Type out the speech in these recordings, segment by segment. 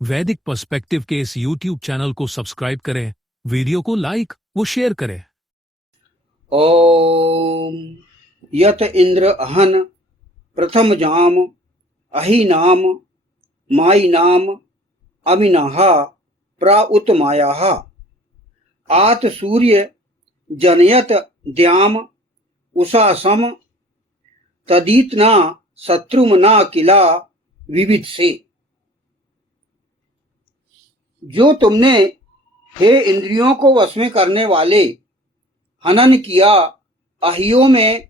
वैदिक पर्सपेक्टिव के इस YouTube चैनल को सब्सक्राइब करें, वीडियो को लाइक व शेयर करें। ओम यत इंद्र अहन प्रथम जाम अहि नाम माई नाम अमिनाह प्राउत मायाः आत सूर्य जनयत द्याम उषा सम तदीतना शत्रुमना किला विविध से। जो तुमने हे इंद्रियों को वश में करने वाले हनन किया अहियों में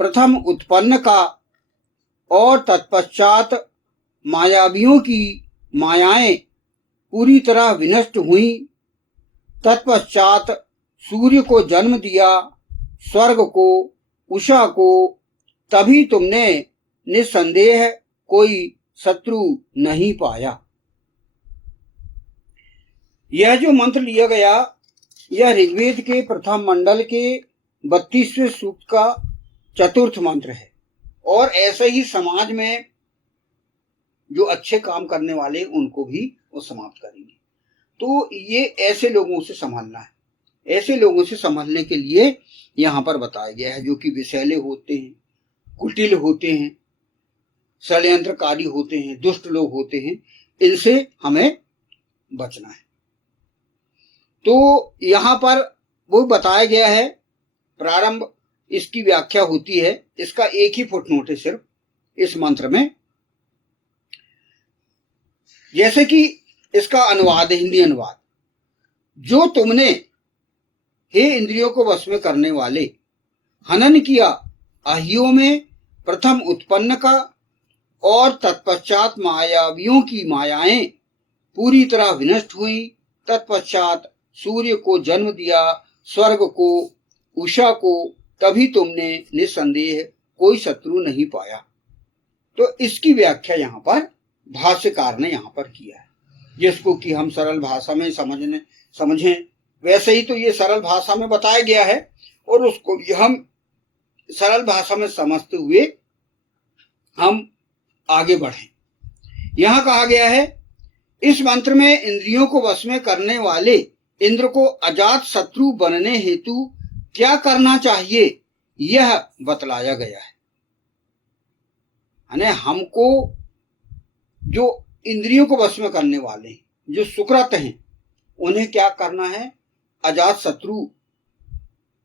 प्रथम उत्पन्न का और तत्पश्चात मायावियों की मायाएं पूरी तरह विनष्ट हुई, तत्पश्चात सूर्य को जन्म दिया, स्वर्ग को, उषा को, तभी तुमने निस्संदेह कोई शत्रु नहीं पाया। यह जो मंत्र लिया गया यह ऋग्वेद के प्रथम मंडल के 32वें सूक्त का चतुर्थ मंत्र है और ऐसे ही समाज में जो अच्छे काम करने वाले उनको भी वो समाप्त करेंगे। तो ये ऐसे लोगों से संभलना है। ऐसे लोगों से संभलने के लिए यहाँ पर बताया गया है जो कि विषैले होते हैं, कुटिल होते हैं, षड्यंत्रकारी होते हैं, दुष्ट लोग होते हैं, इनसे हमें बचना है। तो यहाँ पर वो बताया गया है, प्रारंभ इसकी व्याख्या होती है, इसका एक ही फुटनोट है सिर्फ इस मंत्र में। जैसे कि इसका अनुवाद है, हिंदी अनुवाद, जो तुमने हे इंद्रियों को वश में करने वाले हनन किया अहियों में प्रथम उत्पन्न का और तत्पश्चात मायावियों की मायाएं पूरी तरह विनष्ट हुई, तत्पश्चात सूर्य को जन्म दिया, स्वर्ग को, उषा को, तभी तुमने निस्संदेह कोई शत्रु नहीं पाया। तो इसकी व्याख्या यहाँ पर भाष्यकार ने यहाँ पर किया है, जिसको कि हम सरल भाषा में समझें। वैसे ही तो ये सरल भाषा में बताया गया है और उसको भी हम सरल भाषा में समझते हुए हम आगे बढ़ें। यहाँ कहा गया है, इस मंत्र में इंद्रियों को वश में करने वाले इंद्र को अजात शत्रु बनने हेतु क्या करना चाहिए यह बतलाया गया है। यानी हमको जो इंद्रियों को वश में करने वाले हैं, जो सुकृत हैं, उन्हें क्या करना है, अजात शत्रु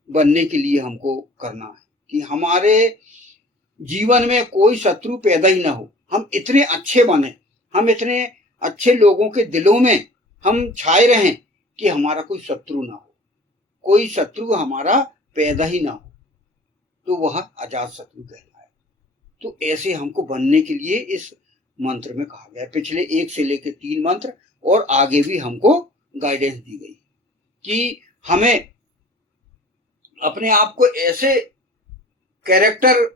बनने के लिए हमको करना है कि हमारे जीवन में कोई शत्रु पैदा ही ना हो। हम इतने अच्छे बने, हम इतने अच्छे लोगों के दिलों में हम छाए रहें कि हमारा कोई शत्रु ना हो, कोई शत्रु हमारा पैदा ही ना हो, तो वह अजात शत्रु कहलाए। तो ऐसे हमको बनने के लिए इस मंत्र में कहा गया है। पिछले 1 से लेकर 3 मंत्र और आगे भी हमको गाइडेंस दी गई कि हमें अपने आप को ऐसे कैरेक्टर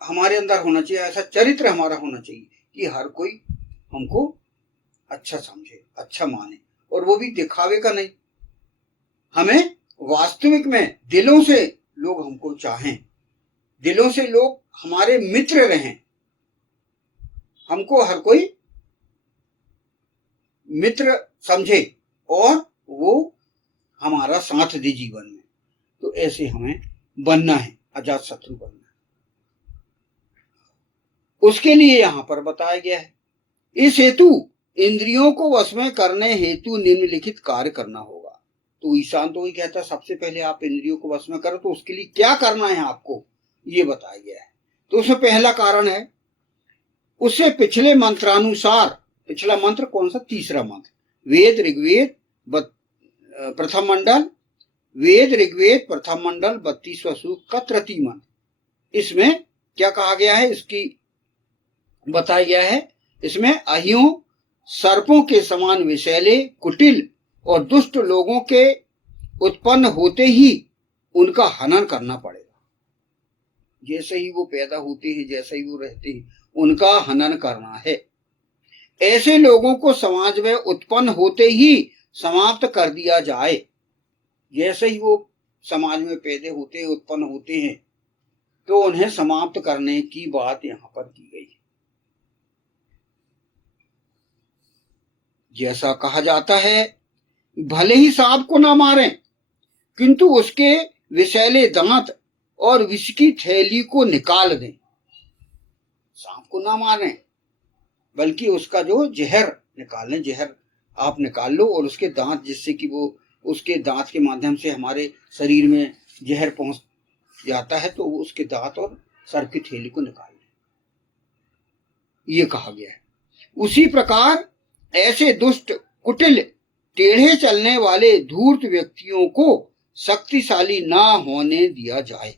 हमारे अंदर होना चाहिए, ऐसा चरित्र हमारा होना चाहिए कि हर कोई हमको अच्छा समझे, अच्छा माने, और वो भी दिखावे का नहीं। हमें वास्तविक में दिलों से लोग हमको चाहें, दिलों से लोग हमारे मित्र रहें, हमको हर कोई मित्र समझे और वो हमारा साथ दे जीवन में। तो ऐसे हमें बनना है, अजात शत्रु बनना है। उसके लिए यहां पर बताया गया है, इस हेतु इंद्रियों को वश में करने हेतु निम्नलिखित कार्य करना होगा। तो ईशान तो ही कहता है सबसे पहले आप इंद्रियों को वश में करो, तो उसके लिए क्या करना है आपको ये बताया गया है। तो उसमें पहला कारण है, उससे पिछले मंत्रानुसार, पिछला मंत्र कौन सा, तीसरा मंत्र, वेद ऋग्वेद प्रथम मंडल, वेद ऋग्वेद प्रथम मंडल 32वां सूक्त का तृतीय मंत्र, इसमें क्या कहा गया है, इसकी बताया गया है। इसमें अहियों, सर्पों के समान विषैले, कुटिल और दुष्ट लोगों के उत्पन्न होते ही उनका हनन करना पड़ेगा। जैसे ही वो पैदा होते हैं, जैसे ही वो रहते हैं, उनका हनन करना है। ऐसे लोगों को समाज में उत्पन्न होते ही समाप्त कर दिया जाए। जैसे ही वो समाज में पैदा होते हैं, उत्पन्न होते हैं, तो उन्हें समाप्त करने की बात यहां पर की गई है। जैसा कहा जाता है, भले ही सांप को ना मारें, किंतु उसके विषैले दांत और विष की थैली को निकाल दें। सांप को ना मारें, बल्कि उसका जो जहर निकाल लें। जहर आप निकाल लो और उसके दांत, जिससे कि वो उसके दांत के माध्यम से हमारे शरीर में जहर पहुंच जाता है, तो वो उसके दांत और सर्प की थैली को निकाल लें, ये कहा गया है। उसी प्रकार ऐसे दुष्ट, कुटिल, टेढ़े चलने वाले धूर्त व्यक्तियों को शक्तिशाली ना होने दिया जाए,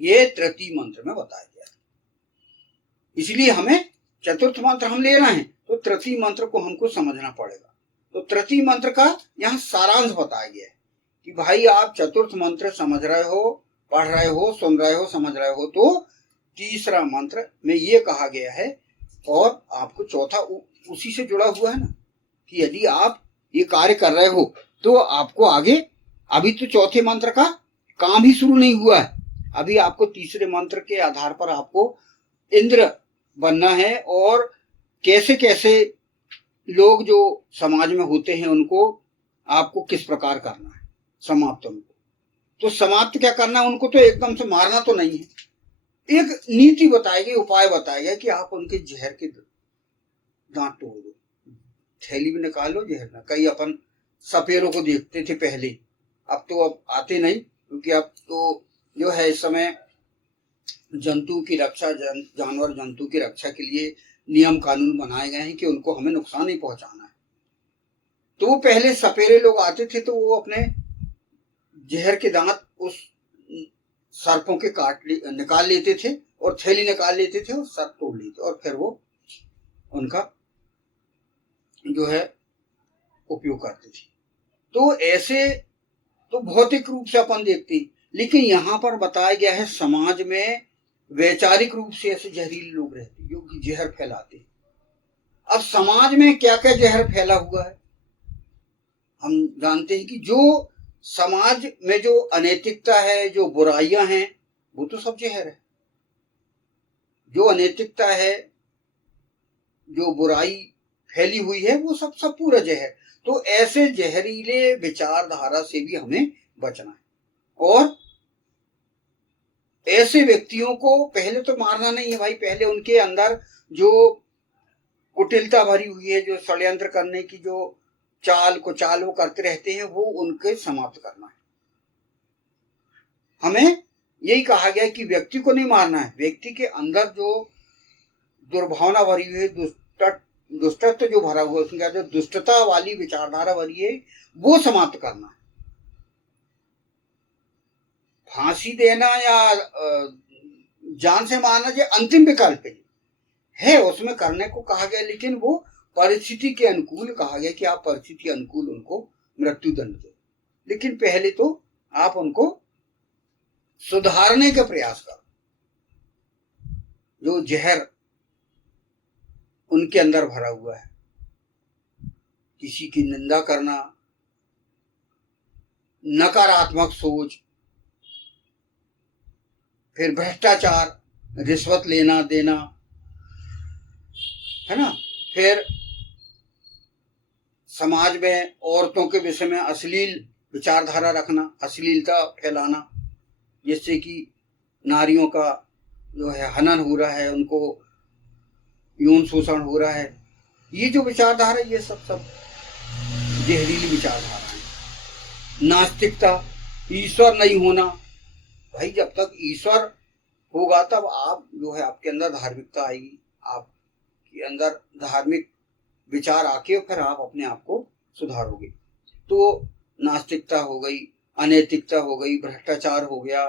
ये तृतीय मंत्र में बताया गया है। इसलिए हमें चतुर्थ मंत्र हम ले रहे हैं तो तृतीय मंत्र को हमको समझना पड़ेगा। तो तृतीय मंत्र का यहाँ सारांश बताया गया है कि भाई आप चतुर्थ मंत्र समझ रहे हो, पढ़ रहे हो, सुन रहे हो, समझ रहे हो, तो तीसरा मंत्र में ये कहा गया है, और आपको चौथा उसी से जुड़ा हुआ है ना, कि यदि आप ये कार्य कर रहे हो तो आपको आगे, अभी तो चौथे मंत्र का काम ही शुरू नहीं हुआ है, अभी आपको तीसरे मंत्र के आधार पर आपको इंद्र बनना है, और कैसे कैसे लोग जो समाज में होते हैं उनको आपको किस प्रकार करना है, समाप्त उनको। तो समाप्त क्या करना है उनको, तो एकदम से मारना तो नहीं है, एक नीति बताई गई, उपाय बताया गया कि आप उनके जहर के दांत तोड़ दो, थैली भी निकाल लो, जहर ना। कई अपन सपेरों को देखते थे पहले, अब तो अब आते नहीं, क्योंकि अब तो जो है इस समय जंतु की रक्षा, जानवर जंतु की रक्षा के लिए नियम कानून बनाए गए हैं कि उनको हमें नुकसान नहीं पहुंचाना है। तो वो पहले सपेरे लोग आते थे तो वो अपने जहर के दांत उस सर्पों के निकाल लेते थे, और थैली निकाल लेते थे और सर्प तोड़ लेते, और फिर वो उनका जो है उपयोग करते थे। तो ऐसे तो भौतिक रूप से अपन देखते हैं, लेकिन यहाँ पर बताया गया है समाज में वैचारिक रूप से ऐसे जहरीले लोग रहते जो कि जहर फैलाते। अब समाज में क्या क्या जहर फैला हुआ है, हम जानते हैं कि जो समाज में जो अनैतिकता है, जो बुराइयां हैं, वो तो सब जहर है। जो अनैतिकता है, जो बुराई फैली हुई है, वो सब पूरा जहर। तो ऐसे जहरीले विचारधारा से भी हमें बचना है, और ऐसे व्यक्तियों को पहले तो मारना नहीं है भाई, पहले उनके अंदर जो कुटिलता भरी हुई है, जो षड्यंत्र करने की जो चाल वो करते रहते हैं, वो उनके समाप्त करना है। हमें यही कहा गया कि व्यक्ति को नहीं मारना है, व्यक्ति के अंदर जो दुर्भावना भरी हुई है, दुष्टत्व जो भरा हुआ है, उसका जो दुष्टता वाली विचारधारा भरी है, वो समाप्त करना है। फांसी देना या जान से मारना जो अंतिम विकल्प है, उसमें करने को कहा गया, लेकिन वो परिस्थिति के अनुकूल कहा गया कि आप परिस्थिति अनुकूल उनको मृत्यु दंड दो, लेकिन पहले तो आप उनको सुधारने का प्रयास करो। जो जहर उनके अंदर भरा हुआ है, किसी की निंदा करना, नकारात्मक सोच, फिर भ्रष्टाचार, रिश्वत लेना देना, है ना, फिर समाज में औरतों के विषय में अश्लील विचारधारा रखना, अश्लीलता फैलाना, जिससे कि नारियों का जो है हनन हो रहा है, उनको यौन शोषण हो रहा है। ये जो विचारधारा है, ये सब जहरीली विचारधारा है। नास्तिकता, ईश्वर नहीं होना, भाई जब तक ईश्वर होगा तब आप जो है आपके अंदर धार्मिकता आएगी, आपके अंदर धार्मिक विचार आके फिर आप अपने आप को सुधारोगे। तो नास्तिकता हो गई, अनैतिकता हो गई, भ्रष्टाचार हो गया,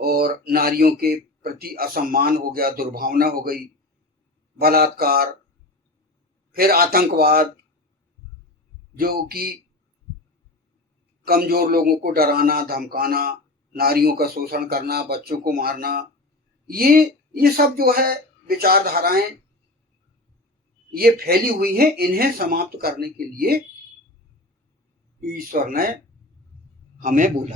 और नारियों के प्रति असम्मान हो गया, दुर्भावना हो गई, बलात्कार, फिर आतंकवाद, जो कि कमजोर लोगों को डराना धमकाना, नारियों का शोषण करना, बच्चों को मारना, ये सब जो है विचारधाराएं ये फैली हुई हैं। इन्हें समाप्त करने के लिए ईश्वर ने हमें बोला।